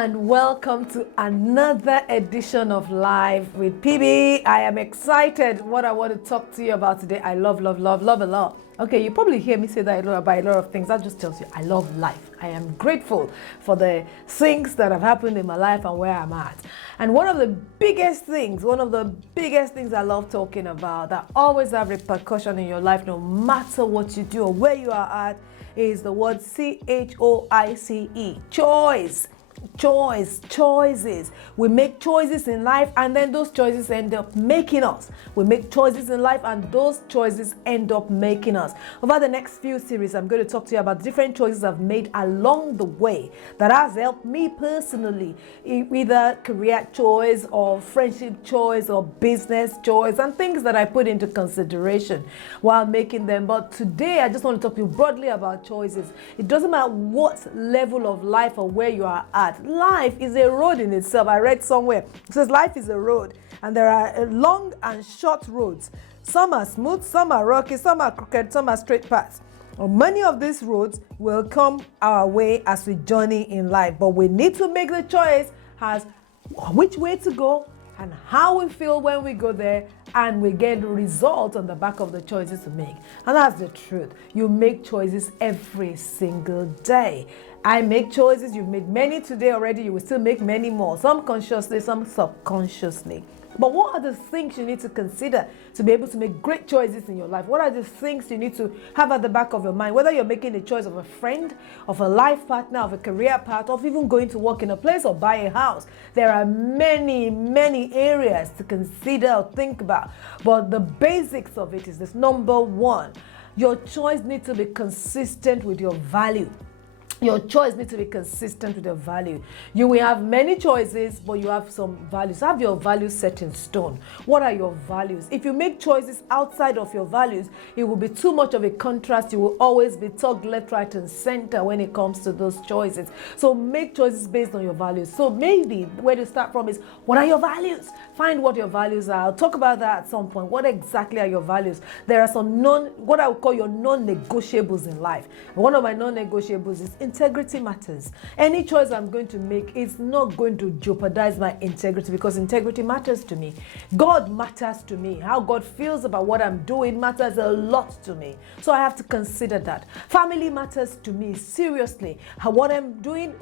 and welcome to another edition of Live with PB. I am excited what I want to talk to you about today. I love a lot. Okay, you probably hear me say that about a lot of things. That just tells you I love life. I am grateful for the things that have happened in my life and where I'm at. And one of the biggest things I love talking about that always have repercussion in your life, no matter what you do or where you are at, is the word CHOICE, choice. Choices. We make choices in life and then those choices end up making us. We make choices in life and those choices end up making us. Over the next few series, I'm going to talk to you about different choices I've made along the way that has helped me personally, either career choice or friendship choice or business choice, and things that I put into consideration while making them. But today, I just want to talk to you broadly about choices. It doesn't matter what level of life or where you are at. Life is a road in itself. I read somewhere, it says life is a road and there are long and short roads. Some are smooth, some are rocky, some are crooked, some are straight paths. Many of these roads will come our way as we journey in life, but we need to make the choice as which way to go and how we feel when we go there, and we get the result on the back of the choices we make. And that's the truth. You make choices every single day. I make choices. You've made many today already. You will still make many more. Some consciously, some subconsciously. But what are the things you need to consider to be able to make great choices in your life? What are the things you need to have at the back of your mind? Whether you're making a choice of a friend, of a life partner, of a career path, of even going to work in a place or buy a house. There are many areas to consider or think about. But the basics of it is this. Number one, your choice needs to be consistent with your value. Your choice needs to be consistent with your value. You will have many choices, but you have some values. Have your values set in stone. What are your values? If you make choices outside of your values, it will be too much of a contrast. You will always be tugged left, right, and center when it comes to those choices. So make choices based on your values. So maybe where to start from is, what are your values? Find what your values are. I'll talk about that at some point. What exactly are your values? There are some what I would call your non-negotiables in life. One of my non-negotiables is integrity matters. Any choice I'm going to make is not going to jeopardize my integrity, because integrity matters to me. God matters to me. How God feels about what I'm doing matters a lot to me. So I have to consider that. Family matters to me, seriously. What I'm doing,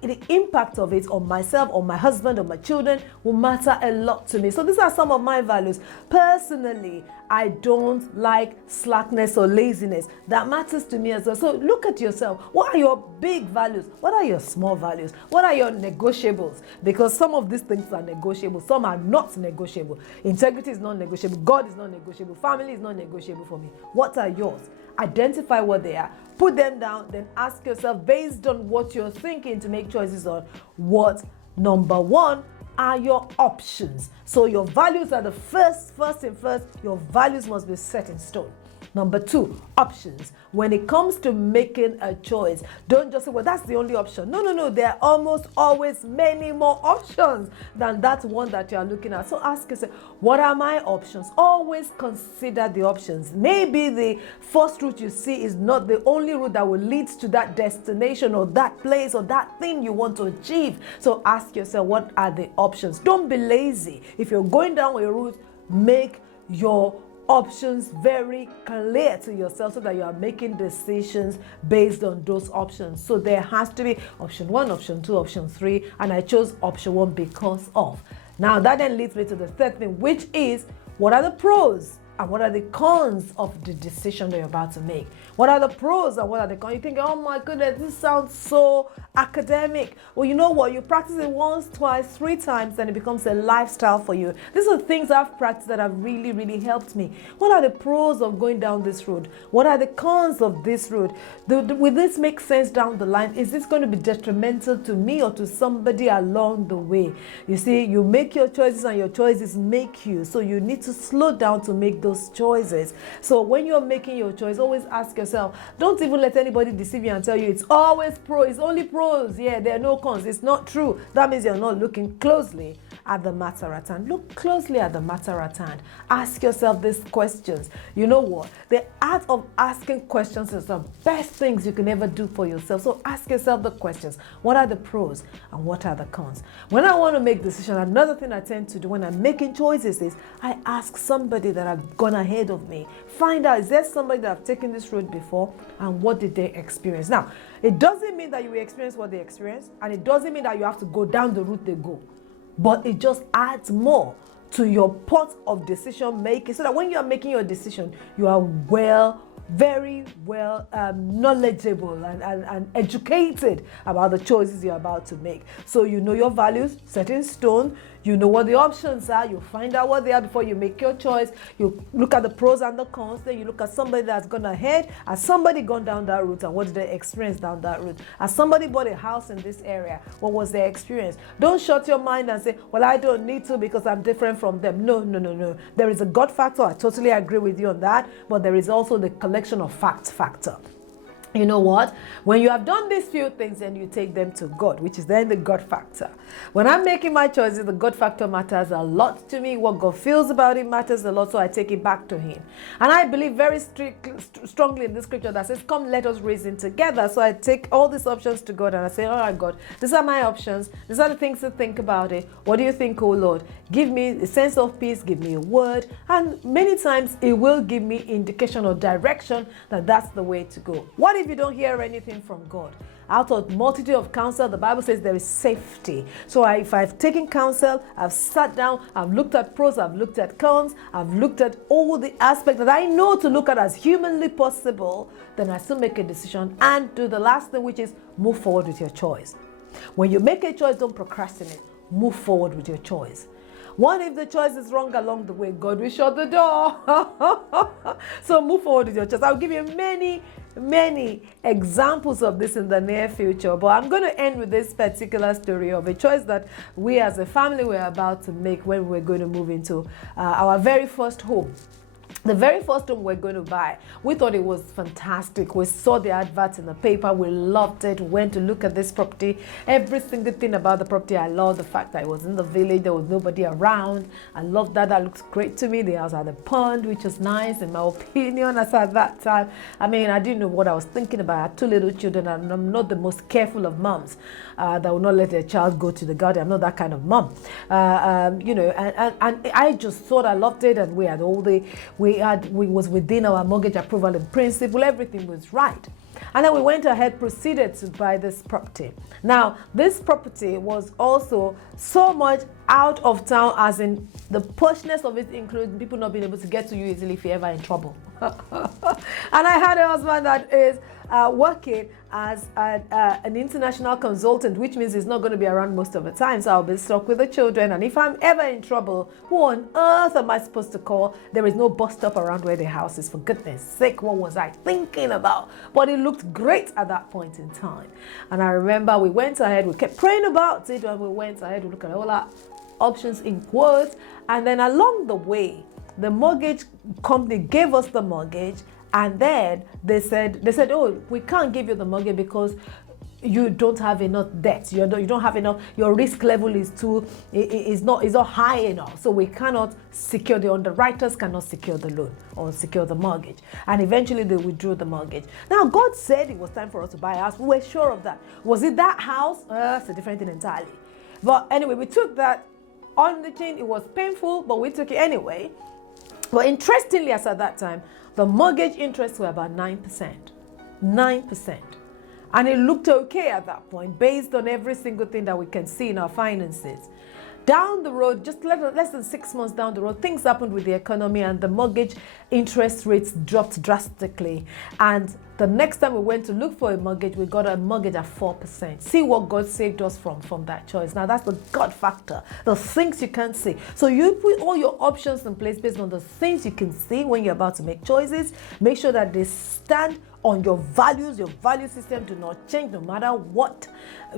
the impact of it on myself, on my husband, on my children will matter a lot to me. So these are some of my values. Personally, I don't like slackness or laziness. That matters to me as well. So look at yourself. What are your big values? What are your small values? What are your negotiables? Because some of these things are negotiable. Some are not negotiable. Integrity is not negotiable. God is not negotiable. Family is not negotiable for me. What are yours? Identify what they are. Put them down. Then ask yourself, based on what you're thinking, to make choices on what, number one, are your options. So your values are the first. Your values must be set in stone. Number two, options. When it comes to making a choice, don't just say, well, that's the only option. No. There are almost always many more options than that one that you are looking at. So ask yourself, what are my options? Always consider the options. Maybe the first route you see is not the only route that will lead to that destination or that place or that thing you want to achieve. So ask yourself, what are the options? Don't be lazy. If you're going down a route, make your options very clear to yourself so that you are making decisions based on those options. So there has to be option one, option two, option three, and I chose option one because of. Now that then leads me to the third thing, which is, what are the pros and what are the cons of the decision that you're about to make? What are the pros and what are the cons? You think, oh my goodness, this sounds so academic. Well, you know what? You practice it once, twice, three times, then it becomes a lifestyle for you. These are things I've practiced that have really helped me. What are the pros of going down this road? What are the cons of this road? Will this make sense down the line? Is this going to be detrimental to me or to somebody along the way? You see, you make your choices and your choices make you. So you need to slow down to make those choices. So when you're making your choice, always ask yourself, don't even let anybody deceive you and tell you it's always pro, it's only pros. Yeah, there are no cons. It's not true. That means you're not looking closely at the matter at hand. Look closely at the matter at hand. Ask yourself these questions. You know what? The art of asking questions is the best things you can ever do for yourself. So ask yourself the questions. What are the pros and what are the cons? When I want to make decisions, another thing I tend to do when I'm making choices is I ask somebody that have gone ahead of me. Find out, is there somebody that have taken this road before and what did they experience? Now, it doesn't mean that you will experience what they experience, and it doesn't mean that you have to go down the route they go, but it just adds more to your pot of decision making so that when you are making your decision, you are very well knowledgeable and educated about the choices you're about to make. So you know your values set in stone. You know what the options are. You find out what they are before you make your choice. You look at the pros and the cons. Then you look at somebody that's gone ahead. Has somebody gone down that route, and what did they experience down that route? Has somebody bought a house in this area? What was their experience? Don't shut your mind and say, well, I don't need to because I'm different from them. No. There is a God factor. I totally agree with you on that. But there is also the collection of facts factor. You know what? When you have done these few things, then you take them to God, which is then the God factor. When I'm making my choices, the God factor matters a lot to me. What God feels about it matters a lot, so I take it back to Him. And I believe very strongly in this scripture that says, come, let us reason together. So I take all these options to God and I say, all right, God, these are my options. These are the things to think about it. What do you think, oh Lord? Give me a sense of peace. Give me a word. And many times it will give me indication or direction that that's the way to go. What if you don't hear anything from God? Out of multitude of counsel, the Bible says there is safety. So if I've taken counsel, I've sat down, I've looked at pros, I've looked at cons, I've looked at all the aspects that I know to look at as humanly possible, then I still make a decision and do the last thing, which is move forward with your choice. When you make a choice, don't procrastinate. Move forward with your choice. What if the choice is wrong along the way? God will shut the door. So move forward with your choice. I'll give you many examples of this in the near future, but I'm going to end with this particular story of a choice that we as a family were about to make when we're going to move into our very first home. The very first home we're going to buy, we thought it was fantastic. We saw the adverts in the paper. We loved it. We went to look at this property. Every single thing about the property, I loved the fact that it was in the village. There was nobody around. I loved that. That looks great to me. The house had a pond, which was nice in my opinion. As at that time, I mean, I didn't know what I was thinking about. I had 2 little children, and I'm not the most careful of moms that will not let their child go to the garden. I'm not that kind of mom. And I just thought I loved it, and we had all the we was within our mortgage approval in principle. Everything was right. And then we went ahead, proceeded to buy this property. Now, this property was also so much out of town, as in the poshness of it includes people not being able to get to you easily if you're ever in trouble. And I had a husband that is working as an international consultant, which means he's not going to be around most of the time. So I'll be stuck with the children. And if I'm ever in trouble, who on earth am I supposed to call? There is no bus stop around where the house is. For goodness sake, what was I thinking about? But it looked great at that point in time. And I remember we went ahead, we kept praying about it, and we went ahead, we looked at all our options in quotes. And then along the way, the mortgage company gave us the mortgage, and then they said, oh, we can't give you the mortgage because you don't have enough debt. You don't have enough. Your risk level is not high enough. So we cannot secure, the underwriters cannot secure the loan or secure the mortgage. And eventually they withdrew the mortgage. Now God said it was time for us to buy a house. We were sure of that. Was it that house? It's a different thing entirely. But anyway, we took that on the chin. It was painful, but we took it anyway. But interestingly, as at that time, the mortgage interests were about 9%. 9%. And it looked okay at that point, based on every single thing that we can see in our finances. Down the road, just less than 6 months down the road, things happened with the economy and the mortgage interest rates dropped drastically. And the next time we went to look for a mortgage, we got a mortgage at 4%. See what God saved us from that choice. Now that's the God factor, the things you can't see. So you put all your options in place based on the things you can see when you're about to make choices. Make sure that they stand on your values. Your value system do not change no matter what.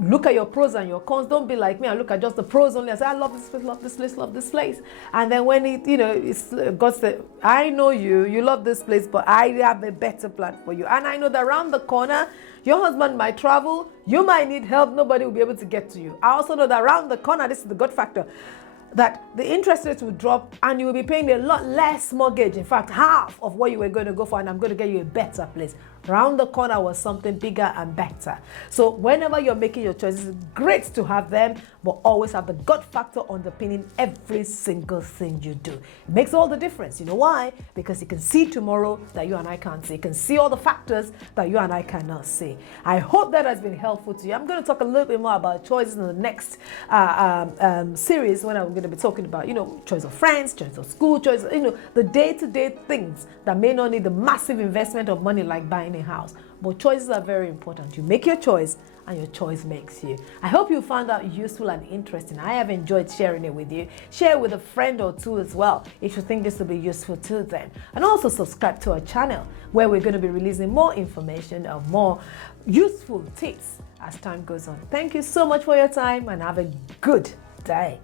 Look at your pros and your cons. Don't be like me and look at just the pros only. I say, I love this place, love this place, love this place. And then when it's God said, I know you love this place, but I have a better plan for you. And I know that around the corner, your husband might travel, you might need help, nobody will be able to get to you. I also know that around the corner, this is the God factor, that the interest rates will drop and you will be paying a lot less mortgage. In fact, half of what you were going to go for, and I'm going to get you a better place. Round the corner was something bigger and better. So whenever you're making your choices, it's great to have them, but always have the gut factor underpinning every single thing you do. It makes all the difference. You know why? Because you can see tomorrow that you and I can't see. You can see all the factors that you and I cannot see. I hope that has been helpful to you. I'm going to talk a little bit more about choices in the next series, when I'm going to be talking about, choice of friends, choice of school, choice, the day-to-day things that may not need the massive investment of money like buying a house. But choices are very important. You make your choice and your choice makes you. I hope you found that useful and interesting. I have enjoyed sharing it with you. Share it with a friend or two as well if you think this will be useful to them. And also subscribe to our channel where we're going to be releasing more information and more useful tips as time goes on. Thank you so much for your time and have a good day.